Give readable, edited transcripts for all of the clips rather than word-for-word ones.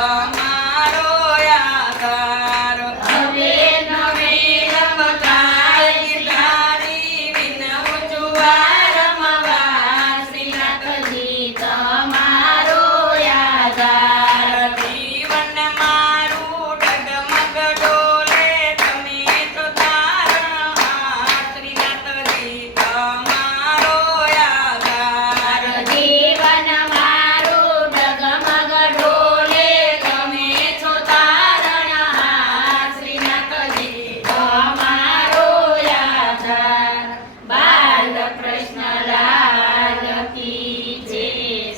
તમારો આધાર. હવે નવી રમતા ગીતાની વિનવું જુવાર રમવા. શ્રીનાથજી તમારો આધાર. જીવન મારું ડગમગ ડોલે તમે તો તારણહાર. શ્રીનાથજી તમારો આધાર. જીવન મારું ડગમગ ડોલે તમે છો તારણહાર. શ્રીનાથજી તમારો આધાર. બાલકૃષ્ણલાલ કી જય.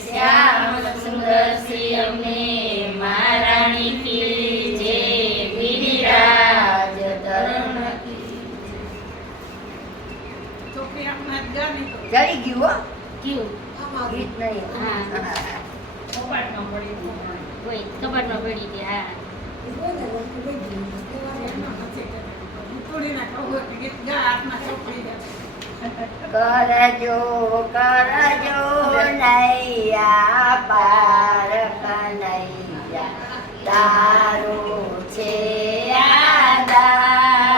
શ્યામ સુંદર શ્રી અમને મહારાણી કી જય. ગિરિરાજ તરુણ કી છોકરી આપણા ગાની તો ચડી ગયું હો ક્યું ગીત નહીં હા. કપાટમાં પડી કોઈ કબાટમાં પડી હતી. હા તોડી નાખો ગીત ગા હાથમાં છોકરી જાય. કરજો કરજો નૈયા પાર કનૈયા તારું